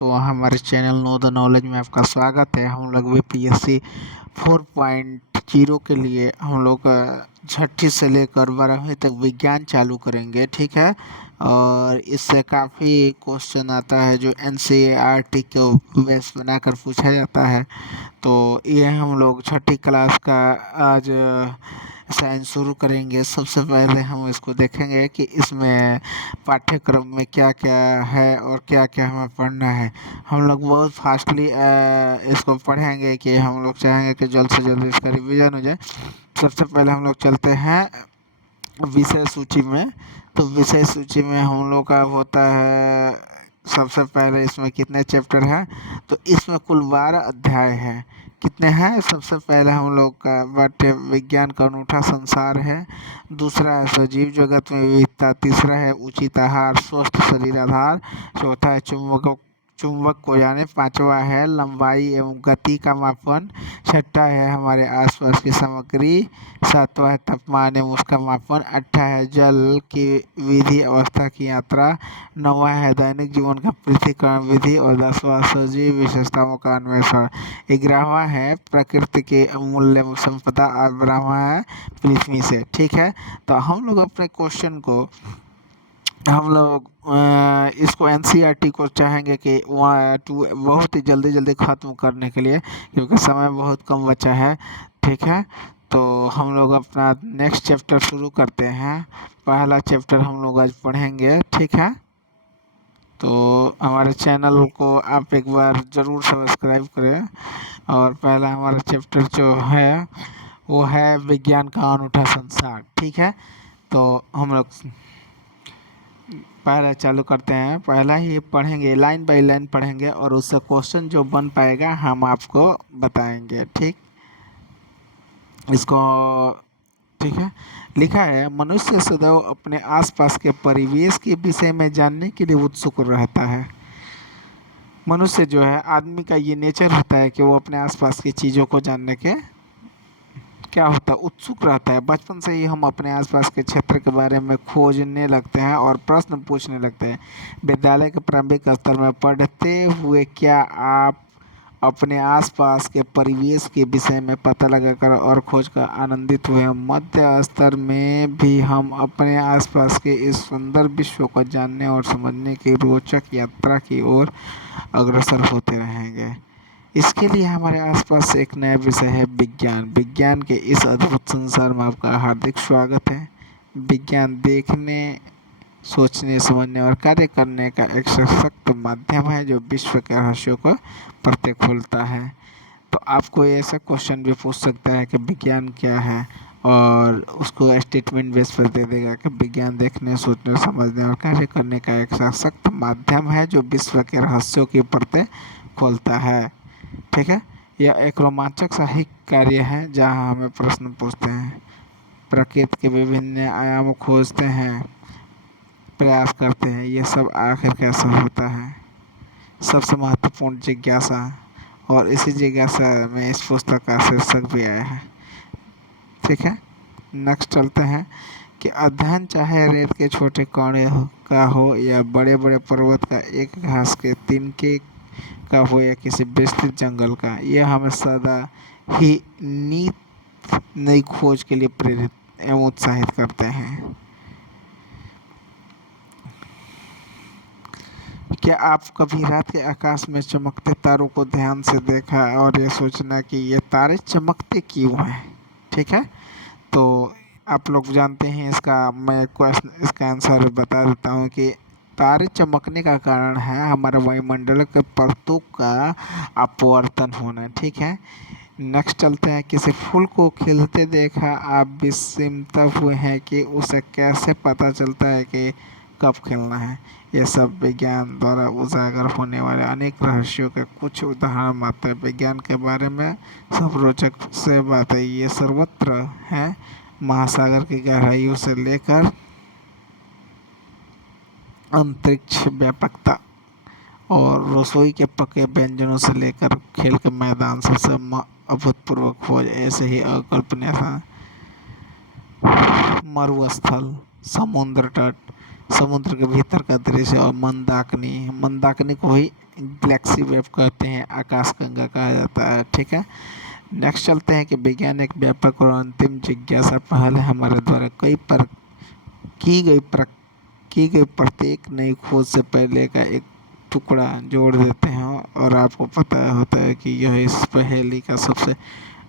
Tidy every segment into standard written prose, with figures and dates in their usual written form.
तो हमारे channel know the knowledge में आपका स्वागत है। हम लोग बीपीएससी 4.0 के लिए हम लोग छठी से लेकर 12वीं तक विज्ञान चालू करेंगे, ठीक है। और इससे काफ़ी क्वेश्चन आता है जो एनसीईआरटी को बेस बनाकर पूछा जाता है। तो ये हम लोग छठी क्लास का आज साइंस शुरू करेंगे। सबसे पहले हम इसको देखेंगे कि इसमें पाठ्यक्रम में क्या क्या है और क्या क्या हमें पढ़ना है। हम लोग बहुत फास्टली इसको पढ़ेंगे कि हम लोग चाहेंगे कि जल्द से जल्द इसका रिवीजन हो जाए। सबसे पहले हम लोग चलते हैं विषय सूची में। तो विषय सूची में हम लोग का होता है, सबसे पहले इसमें कितने चैप्टर हैं। तो इसमें कुल 12 अध्याय हैं। कितने हैं? सबसे पहले हम लोग का पाठ्य विज्ञान का अनूठा संसार है। दूसरा है सजीव जगत में विविधता। तीसरा है उचित आहार स्वस्थ शरीर आधार। चौथा है चुंबक को जाने। पांचवा है लंबाई एवं गति का मापन। छठा है हमारे आसपास की सामग्री। सातवां है तापमान एवं उसका मापन। आठवां है जल की विधि अवस्था की यात्रा। नौवां है दैनिक जीवन का पृथक्करण विधि। और 10वां सजीव विशेषताओं का अन्वेषण। 11वां है प्रकृति की अमूल्य संपदा। और 12वां है पृथ्वी से, ठीक है। तो हम लोग अपने क्वेश्चन को इसको एनसीईआरटी को चाहेंगे कि बहुत ही जल्दी जल्दी ख़त्म करने के लिए, क्योंकि समय बहुत कम बचा है, ठीक है। तो हम लोग अपना नेक्स्ट चैप्टर शुरू करते हैं। पहला चैप्टर हम लोग आज पढ़ेंगे, ठीक है। तो हमारे चैनल को आप एक बार ज़रूर सब्सक्राइब करें। और पहला हमारा चैप्टर जो है वो है विज्ञान का अनूठा संसार, ठीक है। तो हम लोग पहले चालू करते हैं। पहला ही पढ़ेंगे, लाइन बाय लाइन पढ़ेंगे और उससे क्वेश्चन जो बन पाएगा हम आपको बताएंगे, ठीक। इसको ठीक है। लिखा है, मनुष्य सदैव अपने आसपास के परिवेश के विषय में जानने के लिए उत्सुक रहता है। मनुष्य जो है, आदमी का ये नेचर होता है कि वो अपने आसपास की चीज़ों को जानने के क्या होता है, उत्सुक रहता है। बचपन से ही हम अपने आसपास के क्षेत्र के बारे में खोजने लगते हैं और प्रश्न पूछने लगते हैं। विद्यालय के प्रारंभिक स्तर में पढ़ते हुए क्या आप अपने आसपास के परिवेश के विषय में पता लगाकर और खोज कर आनंदित हुए? मध्य स्तर में भी हम अपने आसपास के इस सुंदर विश्व को जानने और समझने की रोचक यात्रा की ओर अग्रसर होते रहेंगे। इसके लिए हमारे आसपास एक नया विषय है विज्ञान। विज्ञान के इस अद्भुत संसार में आपका हार्दिक स्वागत है। विज्ञान देखने, सोचने, समझने और कार्य करने का एक सशक्त माध्यम है जो विश्व के रहस्यों को पढ़ते खोलता है। तो आपको ऐसा क्वेश्चन भी पूछ सकता है कि विज्ञान क्या है, और उसको स्टेटमेंट बेस पर दे देगा कि विज्ञान देखने, सोचने, समझने और कार्य करने का एक सशक्त माध्यम है जो विश्व के रहस्यों की परतें खोलता है, ठीक है। यह एक रोमांचक साहसिक कार्य है जहाँ हमें प्रश्न पूछते हैं, प्रकृति के विभिन्न आयाम खोजते हैं, प्रयास करते हैं, ये सब आखिर कैसे होता है, सबसे महत्वपूर्ण जिज्ञासा। और इसी जिज्ञासा में इस पुस्तक का शीर्षक भी आया है, ठीक है। नेक्स्ट चलते हैं कि अध्ययन चाहे रेत के छोटे का हो या बड़े बड़े पर्वत का एक घास के तिनके का हो या किसी विस्तृत जंगल का, यह हमें सदा ही नई खोज के लिए प्रेरित एवं उत्साहित करते हैं। क्या आप कभी रात के आकाश में चमकते तारों को ध्यान से देखा और ये सोचना कि ये तारे चमकते क्यों हैं, ठीक है। तो आप लोग जानते हैं इसका, मैं क्वेश्चन इसका आंसर बता देता हूँ कि तारे चमकने का कारण है हमारे वायुमंडल के परतों का अपवर्तन होना, ठीक है। नेक्स्ट चलते हैं, किसी फूल को खिलते देखा आप विस्मित हुए हैं कि उसे कैसे पता चलता है कि कब खिलना है। ये सब विज्ञान द्वारा उजागर होने वाले अनेक रहस्यों के कुछ उदाहरण मात्र। विज्ञान के बारे में सब रोचक से बातें ये सर्वत्र हैं, महासागर की गहराइयों से लेकर अंतरिक्ष व्यापकता और रसोई के पके व्यंजनों से लेकर खेल के मैदान, सबसे अभूतपूर्व खोज ऐसे ही अकल्पनीय था। मरुस्थल, समुद्र तट, समुद्र के भीतर का दृश्य और मंदाकिनी को ही गैलेक्सी वेव कहते हैं, आकाशगंगा कहा जाता है। ठीक है, नेक्स्ट चलते हैं कि विज्ञान एक व्यापक और अंतिम जिज्ञासा पहल है हमारे द्वारा की गई पर की गई प्रत्येक नई खोज से पहले का एक टुकड़ा जोड़ देते हैं, और आपको पता होता है कि यह इस पहेली का सबसे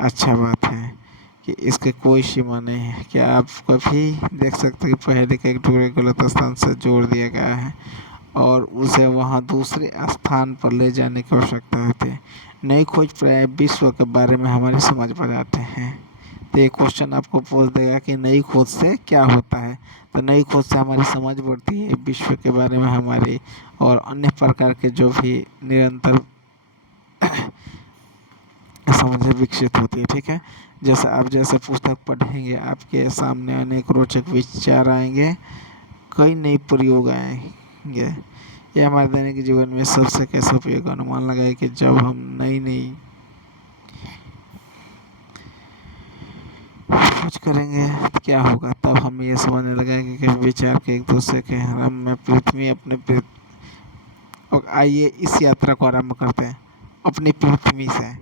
अच्छा बात है कि इसके कोई सीमा नहीं है। क्या आप कभी देख सकते हैं कि पहेली का एक टुकड़ा गलत स्थान से जोड़ दिया गया है और उसे वहाँ दूसरे स्थान पर ले जाने की आवश्यकता होती है। नई खोज प्राय विश्व के बारे में हमारी समझ बताते हैं। तो ये क्वेश्चन आपको पूछ देगा कि नई खोज से क्या होता है। तो नई खोज से हमारी समझ बढ़ती है विश्व के बारे में हमारी, और अन्य प्रकार के जो भी निरंतर समझ विकसित होती है। ठीक है, जैसे आप जैसे पुस्तक पढ़ेंगे आपके सामने अनेक रोचक विचार आएंगे, कई नए प्रयोग आएंगे। ये हमारे दैनिक जीवन में सबसे कैसे उपयोग अनुमान लगाए कि जब हम नई नई खोज करेंगे तो क्या होगा, तब हम ये समझने लगेंगे कि विचार के एक दूसरे के हम में पृथ्वी अपने और आइए इस यात्रा को आरंभ करते हैं अपनी पृथ्वी से।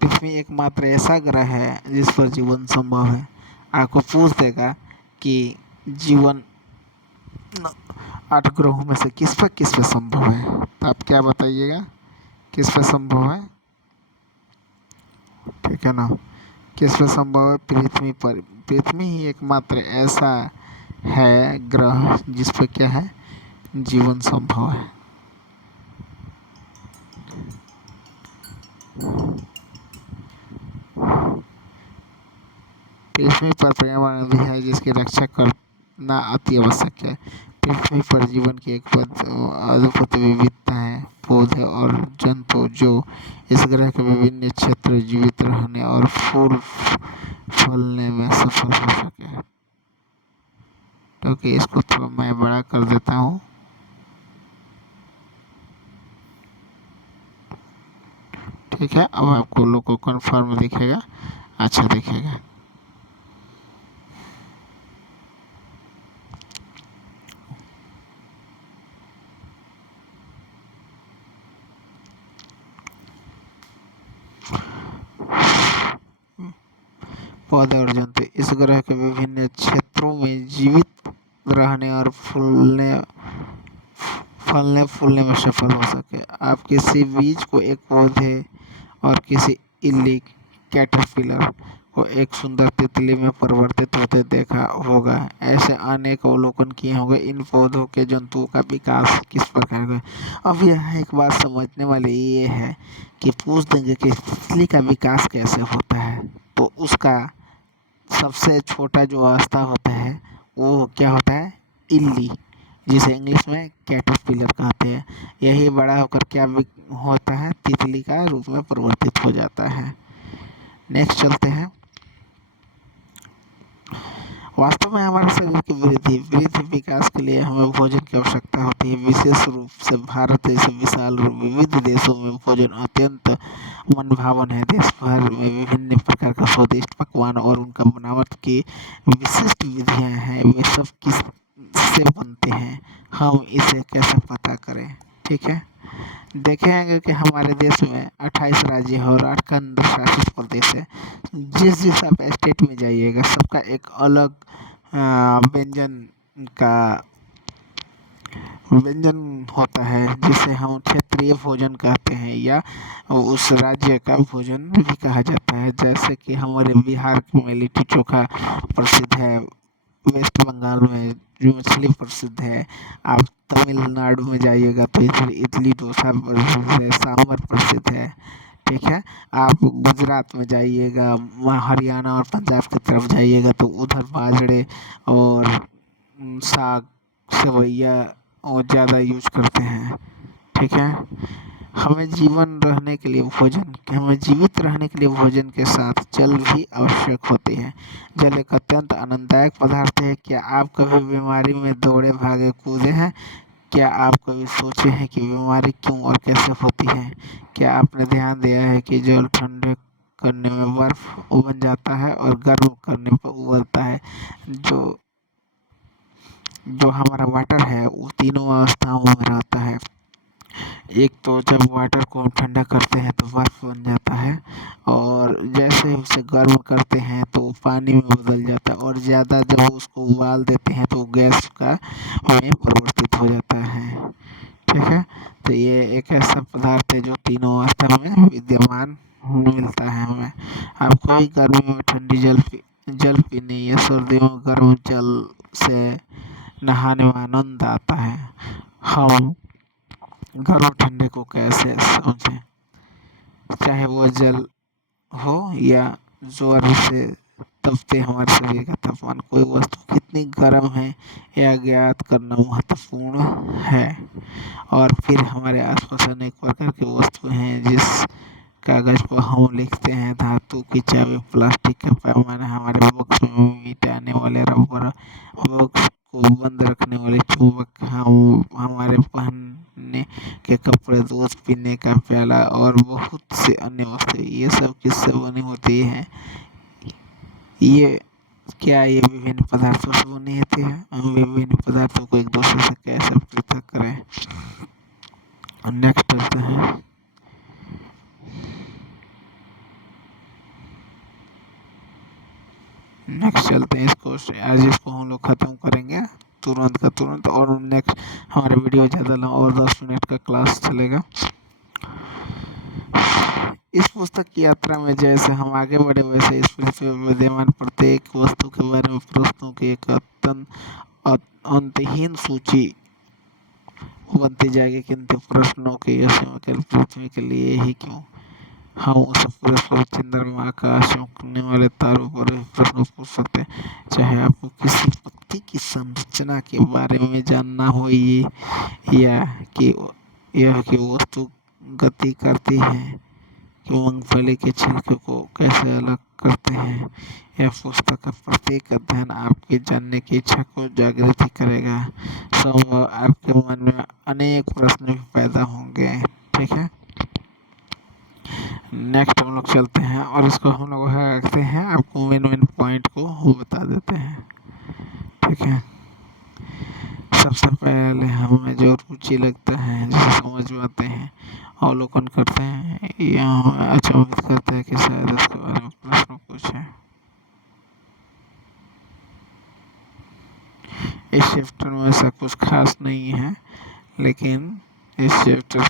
पृथ्वी एकमात्र ऐसा ग्रह है जिस पर जीवन संभव है। आपको पूछ देगा कि जीवन 8 ग्रहों में से किस पे संभव है, तो आप क्या बताइएगा, किस पे संभव है। ठीक है ना, किस पे संभव है, पृथ्वी पर। पृथ्वी ही एकमात्र ऐसा है ग्रह जिस पे क्या है, जीवन संभव है। पृथ्वी पर पर्यावरण भी है जिसकी रक्षा करना अति आवश्यक है। पृथ्वी पर जीवन की एक अद्भुत विविधता है। पौधे और जंतु जो इस ग्रह के विभिन्न क्षेत्र जीवित रहने और फूल फलने में सफल हो सके। क्योंकि इसको थोड़ा मैं बड़ा कर देता हूँ। ठीक है, अब आपको लोग को कन्फर्म दिखेगा, अच्छा दिखेगा। पौधे और जंतु इस ग्रह के विभिन्न क्षेत्रों में जीवित रहने और फलने फूलने में सफल हो सके। आप किसी बीज को एक पौधे और किसी इल्ली कैटरपिलर को एक सुंदर तितली में परिवर्तित होते देखा होगा। ऐसे अनेक अवलोकन किए होंगे। इन पौधों के जंतुओं का विकास किस प्रकार का। अब यह एक बात समझने वाली ये है कि पूछ देंगे कि तितली का विकास कैसे होता है, तो उसका सबसे छोटा जो अवस्था होता है वो क्या होता है, इल्ली, जिसे इंग्लिश में कैटरपिलर कहते हैं। यही बड़ा होकर क्या होता है, तितली का रूप में परिवर्तित हो जाता है। नेक्स्ट चलते हैं। वास्तव में हमारे शरीर की वृद्धि विकास के लिए हमें भोजन की आवश्यकता होती है। विशेष रूप से भारत जैसे विशाल विविध देशों में भोजन अत्यंत मनभावन है। देश भर में विभिन्न प्रकार का स्वादिष्ट पकवान और उनका बनावट की विशिष्ट विधियां हैं। वे सब किस से बनते हैं, हम इसे कैसे पता करें। ठीक है, देखेंगे कि हमारे देश में 28 राज्य है और 8 केंद्र शासित प्रदेश है। जिस आप स्टेट में जाइएगा सबका एक अलग व्यंजन का व्यंजन होता है, जिसे हम क्षेत्रीय भोजन कहते हैं या उस राज्य का भोजन भी कहा जाता है। जैसे कि हमारे बिहार में लिट्टी चोखा प्रसिद्ध है, वेस्ट बंगाल में जो मछली प्रसिद्ध है। आप तमिलनाडु में जाइएगा तो इधर इडली डोसा प्रसिद्ध है, सांभर प्रसिद्ध है। ठीक है, आप गुजरात में जाइएगा, वहाँ हरियाणा और पंजाब की तरफ जाइएगा तो उधर बाजरे और साग सेवैया और ज़्यादा यूज करते हैं। ठीक है, हमें जीवित रहने के लिए भोजन के साथ जल भी आवश्यक होती है। जल एक अत्यंत आनंददायक पदार्थ है। क्या आप कभी बीमारी में दौड़े भागे कूदे हैं? क्या आप कभी सोचे हैं कि बीमारी क्यों और कैसे होती है? क्या आपने ध्यान दिया है कि जल ठंडे करने में बर्फ उबल जाता है और गर्म करने पर उबलता है। जो हमारा वाटर है वो तीनों अवस्थाओं में रहता है। एक तो जब वाटर को हम ठंडा करते हैं तो बर्फ बन जाता है, और जैसे ही उसे गर्म करते हैं तो वो पानी में बदल जाता है, और ज़्यादा जब उसको उबाल देते हैं तो गैस का में परिवर्तित हो जाता है। ठीक है, तो ये एक ऐसा पदार्थ है जो तीनों अवस्था में विद्यमान मिलता है हमें। आपको भी गर्मी में ठंडी जल पीने या सर्दियों में गर्म जल से नहाने में आनंद आता है। हम गर्म ठंडे को कैसे समझें? चाहे वो जल हो या ज्वर से तपते हमारे शरीर का तापमान, कोई वस्तु कितनी गर्म है यह ज्ञात करना महत्वपूर्ण है। और फिर हमारे आसपास अनेक प्रकार की वस्तुएं हैं जिस कागज पर हम लिखते हैं, धातु की चाबी, प्लास्टिक का पैमाना, हमारे बॉक्स में मिटाने वाले रबर, बॉक्स को बंद रखने वाले चुंबक, हम हमारे पहनने के कपड़े, दूध पीने का प्याला और बहुत से अन्य वस्तुएं। ये सब किससे बनी होती है? ये क्या ये विभिन्न पदार्थों से बनी होती है? हम विभिन्न पदार्थों को एक दूसरे से कैसे पृथक करें? नेक्स्ट चलते हैं। इसको हम लोग ख़त्म करेंगे तुरंत का तुरंत, और नेक्स्ट हमारे वीडियो ज़्यादा और 10 मिनट का क्लास चलेगा। इस पुस्तक की यात्रा में जैसे हम आगे बढ़े वैसे इस पृथ्वी में विद्यमान प्रत्येक वस्तु के बारे में प्रश्नों की एक अंतहीन सूची बनती जाएगी, किंतु प्रश्नों की यह सीमा केवल पृथ्वी के लिए ही क्यों? हम उसे पूरे चंद्रमा, आकाश, चमकने वाले तारों पर भी प्रश्न पूछ सकते हैं। चाहे आपको किसी पत्ती की संरचना के बारे में जानना हो, या कि यह कि वस्तु गति करती है, कि मूंगफली के छिलके को कैसे अलग करते हैं, यह पुस्तक का प्रत्येक अध्ययन आपके जानने की इच्छा को जागृत करेगा। संभव आपके मन में अनेक प्रश्न भी पैदा होंगे। ठीक है, नेक्स्ट हम लोग चलते हैं और इसको हम लोग रखते हैं, आपको मेन पॉइंट को बता देते हैं। ठीक है, सबसे पहले हमें जो रुचि लगता है, जिसे समझ में आते हैं, अवलोकन करते हैं, या हमें अचंभित करता है कि शायद उसके बारे में प्रश्न पूछे। इस चैप्टर में ऐसा कुछ खास नहीं है, लेकिन इस चैप्टर